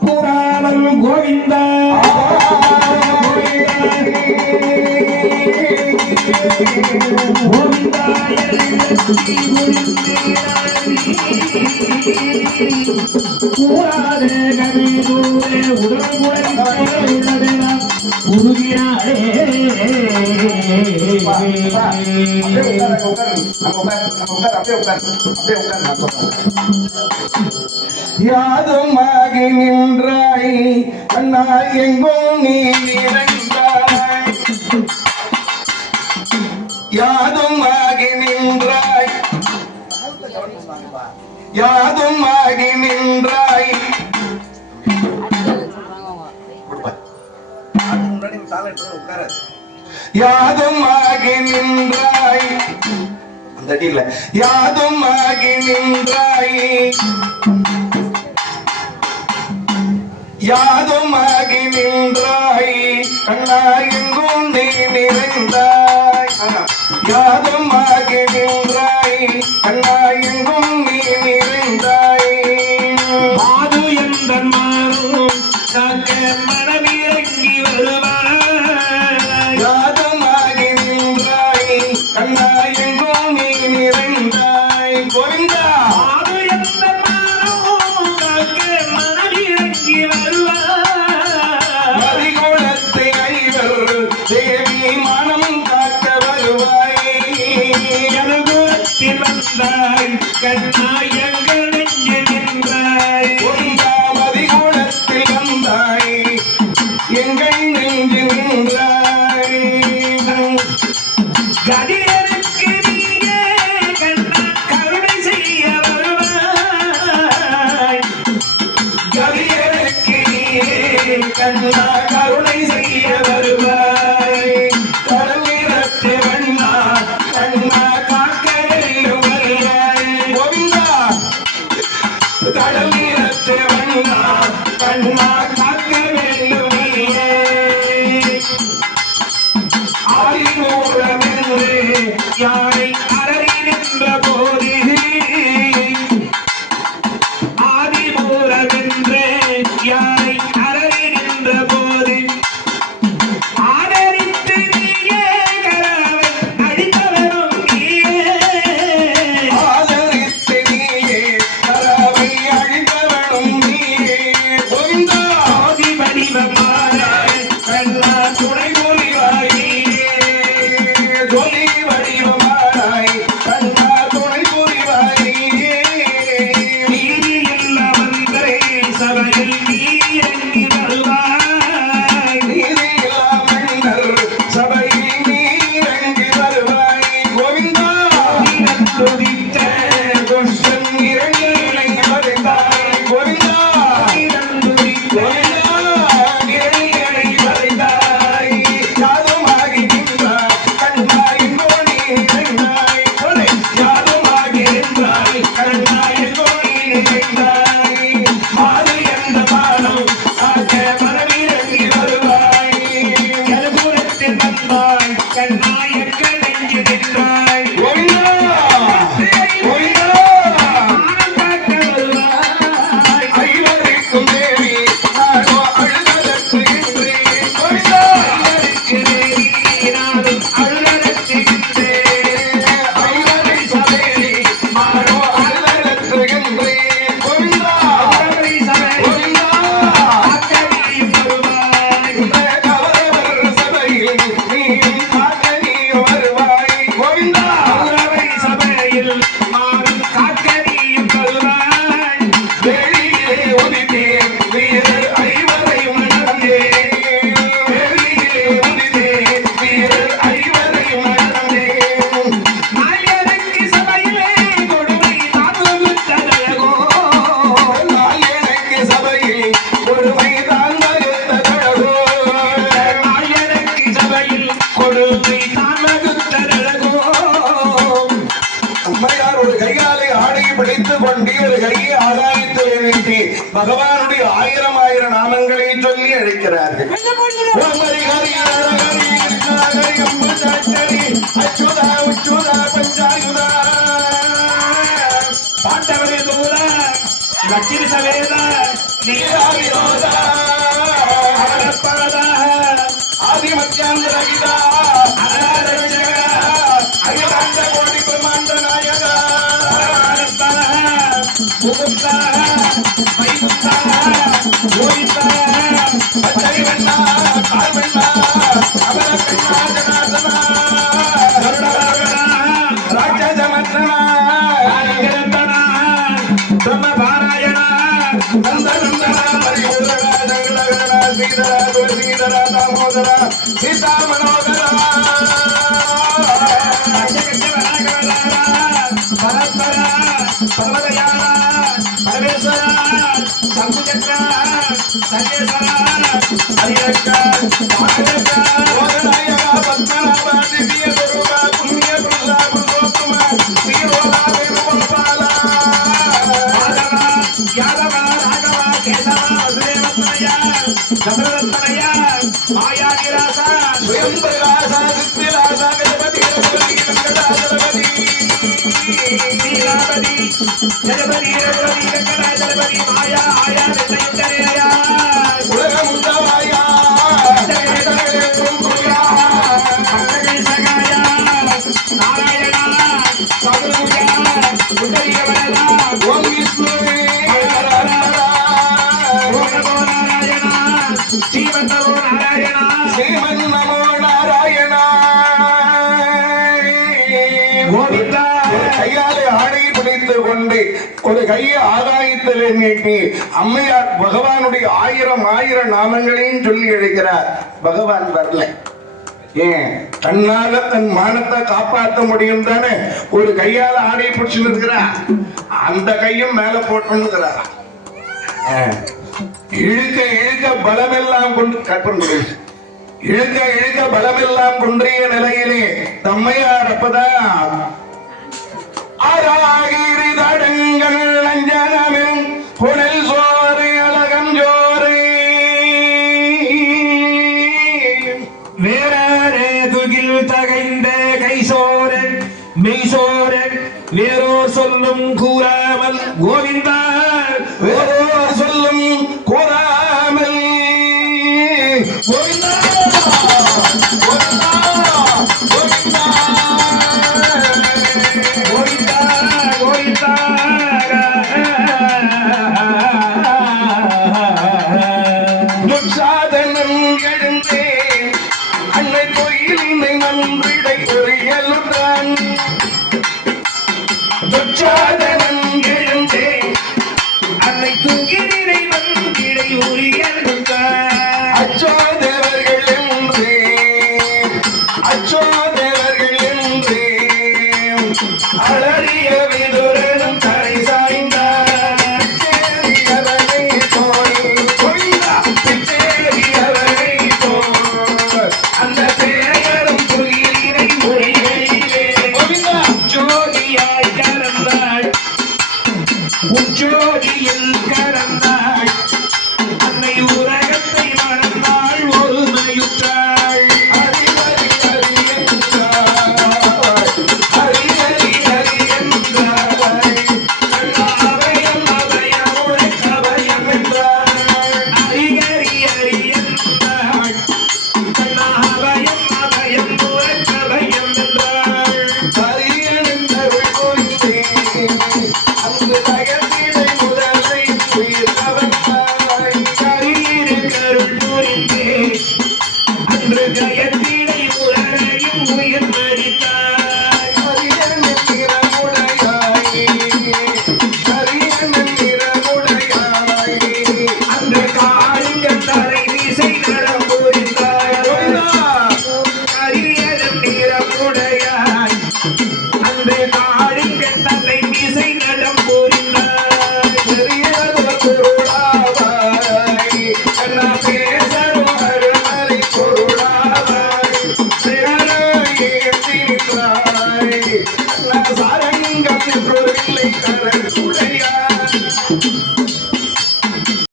புராணம் கோவிந்தா யாதுமாகி நின்றாய் அண்ணா எங்கும் நீ நிறைந்தாய் யாதுமாகி நின்றாய் யாதுமாகி நின்றாய் யாதுமாகி நின்றாய் அந்த அடியில் யாதுமாகி நின்றாய் யாதுமாகி நின்றாய் கண்ணா எங்கும் நீ நிறைந்தாய் யாதுமாகி நின்றாய் கண்ணா எங்கும் நீ நிறைந்தாய் மாது எந்த மாறும் காக்க மனமிறங்கி வருவாய் யாதுமாகி நின்றாய் கண்ணா எங்கும் நீ நிறைந்தாய் கோவிந்தா மாது எந்த மாறும் காக்க மனமிறங்கி மதிகுணத்தை ஐவர் தேவி மனம் காக்க வருவாய் எழுகுலத்தில் வந்தாய் கண்ணாய் எங்கள் நெஞ்சு நின்றாய் மதிகுணத்தில் வந்தாய் எங்கள் நெஞ்சு நின்றாய் கதிரருக்கு நீயே கண்ணா கருணை செய்ய வருவாய் கதிரருக்கு நீயே கண்ணா கருணை செய்ய வருவாய் கடலிரத்து வண்ணா கண்ணா காக்க வருவாய் கோவிந்தா கடலிரத்து வண்ணா கண்ணா காக்க வேண்டுமையே ஆதிமூலமென்று யாரை அலறி நின்ற போது ஆதிமூலமென்று யாரை அலறி நின்ற போது ஆதரித்து நீயே கரவை அடித்தவரும் நீயே ஆதரித்து நீயே கரவை அடித்தவரும் நீயே கோவிந்தா ஆதி வடிவமானாய் கண்ணா துணை புரிவாய் தொலி வடிவமானாய் கண்ணா துணை புரிவாய் நீதி இல்ல வந்தரை சபையில் நீ இறங்கி வருவாய் நீதி இல்ல மன்னர் சபையில் நீ இறங்கி வருவாய் கோவிந்தா துதித்த துஷ்டன் இறங்கி வருந்தாய் கோவிந்தா துதித்த இறங்கி வருந்தாய் யாதுமாகி நின்றாய் கண்ணா எங்கோ நீ நிறைந்தாய் யாதுமாகி நின்றாய் கண்ணா எங்கோ நீ நிறைந்தாய் மாது எந்த பாடம் காக்க மனமிறங்கி வருவாய் எழுபுறத்தில் வந்தாய் கண்ணா எங்கள் நெஞ்சு நின்றாய் கோவிந்தா கோவிந்தா மானம் காக்க வருவாய் ஐவருக்கும் தேவி நானோ அழுதற்கு என்றேன் கோவிந்தா ஐவருக்கு தேவி நானும் அழுதற்கு என்றேன் ஐவரை சபையிலே நானோ அழுதற்கு என்றேன் கோவிந்தா ஐவரை சபையிலே கோவிந்தா காக்க நீ வருவாய் கவரவர் சபையில் நீ காக்க நீ வருவாய் கோவிந்தா ஐவரை சபையில் மாறும் காக்க நீ வருவாய் வெளியிலே உதித்தேன் வீரர் ஐவரையும் நடந்தேன் வெளியிலே உதித்தேன் வீரர் ஐவரையும் நடந்தேன் நாயனுக்கு சபையிலே கொடுமை தான் வகுத்ததழகோ நாயனுக்கு சபையில் கொடுமை தான் வகுத்ததழகோ நாயனுக்கு சபையில் கொடுமை தான் வகுத்ததழகோ அம்மையார் ஒரு கையாலை ஆடையை பிடித்துக் கொண்டு ஒரு கையை ஆதாரித்து நிறுத்தி பகவானுடைய ஆயிரம் ஆயிரம் நாமங்களை சொல்லி அழைக்கிறார்கள் அச்சுதா உச்சுதா பஞ்சாயுதா பாண்டவரே தூர லட்சுமி சவேத நீராவிரோதா ஆதிமத்தியாந்திரகிதா அகிலாண்ட கோடி பிரமாண்ட நாயகா முகுந்தா மைகுந்தா கோவிந்தா பச்சை வெண்ணா கால் வெண்ணா அமர பெண்ணா ஜனார்தனா ராஜஜமத்தனா பிரம்ம பாராயணா நந்தநந்தனா பரிபூரணா ஜகடகடா ஸ்ரீதரா துளசீதரா தாமோதரா சீதா மனோகரா பரஸ்பரா பரமதயாளா பரமேஸ்வரா சங்குச்சக்ரா சர்வேஸ்வரா ஹரிரக்கா பாரதக்கா ஓகநாயகா பத்மநாபா திவ்ய குருவா புண்ணிய புருஷா புருஷோத்தமா ஸ்ரீரோதா வேணுகோபாலா மாதவா யாதவா ராகவா கேசவா சுரேவத்மயா சமரரத்மயா மாயா நிராசா ஸ்வயம் பிரகாசா சித்விலாசா கணபதி ரகுபதி வெங்கடாஜலபதி நீலாபதி ஜலபதி ரகுபதி வெங்கடாஜலபதி மாயா ஆயா வெங்கடேயா உலகமுண்டவாயா நாராயணா சதுர்முகா உதயவரதா ஓம் விஷ்ணு ஸ்ரீமன் நமோ நாராயணா ஸ்ரீமன் நமோ நாராயணா கோவிந்தா கையாலே ஆடையை பிடித்துக் கொண்டு ஒரு கையை ஆதாயத்திலே நீட்டி அம்மையார் பகவானுடைய ஆயிரம் நாமங்களையும் சொல்லி எழுகிறார். பகவான் வரல. ஏன் தன்னால தன் மானத்தை காப்பாற்ற முடியும் தானே. ஒரு கையால ஆடையை பிடிச்சு இருக்கிறார், அந்த கையும் மேல போட்டுங்கிறார். இழுக்க இழுக்க பலமெல்லாம் கொண்டு கற்பனை இழுக்க இழுக்க பலமெல்லாம் குன்றிய நிலையிலே தம்மையார் அப்பதான் ஆராகிரி தடங்கள் அஞ்சனமின் புனல் சோறு அழகம் ஜோறு வேறே துகில் தகைந்த கைசோரன் மெய்சோரன் வேறோர் சொல்லும் கூறாமல் கோவிந்தா வேறோர் சொல்லும் கூறாமல் கோவிந்தா கோவிந்தா கோவிந்தா கோவிந்தா கோவிந்தா துச்சாதனம் எழுந்தேன் அன்னை கோயிலினை நன்றிடை பொறியலுடன் துச்சாதனம் எழுந்தேன் அன்னை தூங்கினை நன்றிடை உரியலுடன் அச்சோ தேவர்கள் என்றே அச்சோ தேவர்கள் என்றே அழறிய விதுரனும் தலை சாய்ந்தார் பிச்சேரியவனை போல் கொய்தா பிச்சேரியவனை போல் அந்த பேயரும் துயிலினை மொழிகளிலே ஜோதியாய் கலந்தாள் உஜோதியில் கலந்தாள் அன்னை உலகத்தை மறந்தாள் ஒருமையுற்றாள் ஹரி ஹரி ஹரி என்றாள் ஹரி ஹரி ஹரி என்றாள் அபயம் அபயம் உனக்கு அபயம் என்றாள் ஹரி ஹரி ஹரி என்றாள் அபயம் அபயம் உனக்கு அபயம் என்றாள் ஹரியனந்தருள் குறித்தேன் அங்கு தகத்தினை முதலை உயிர் அவந்தாய் கரியருக்கருள் புரிந்தேன் அன்று கயத்தினை உலகையும் உயிர் மறித்தாய் ஹரியனின் நிறமுடையாய் ஹரியனின் நிறமுடையாய் அன்று காளிங்கன் தலை வீசை நடம் புரிந்தாய் ஹரியனின் நிறமுடையாய்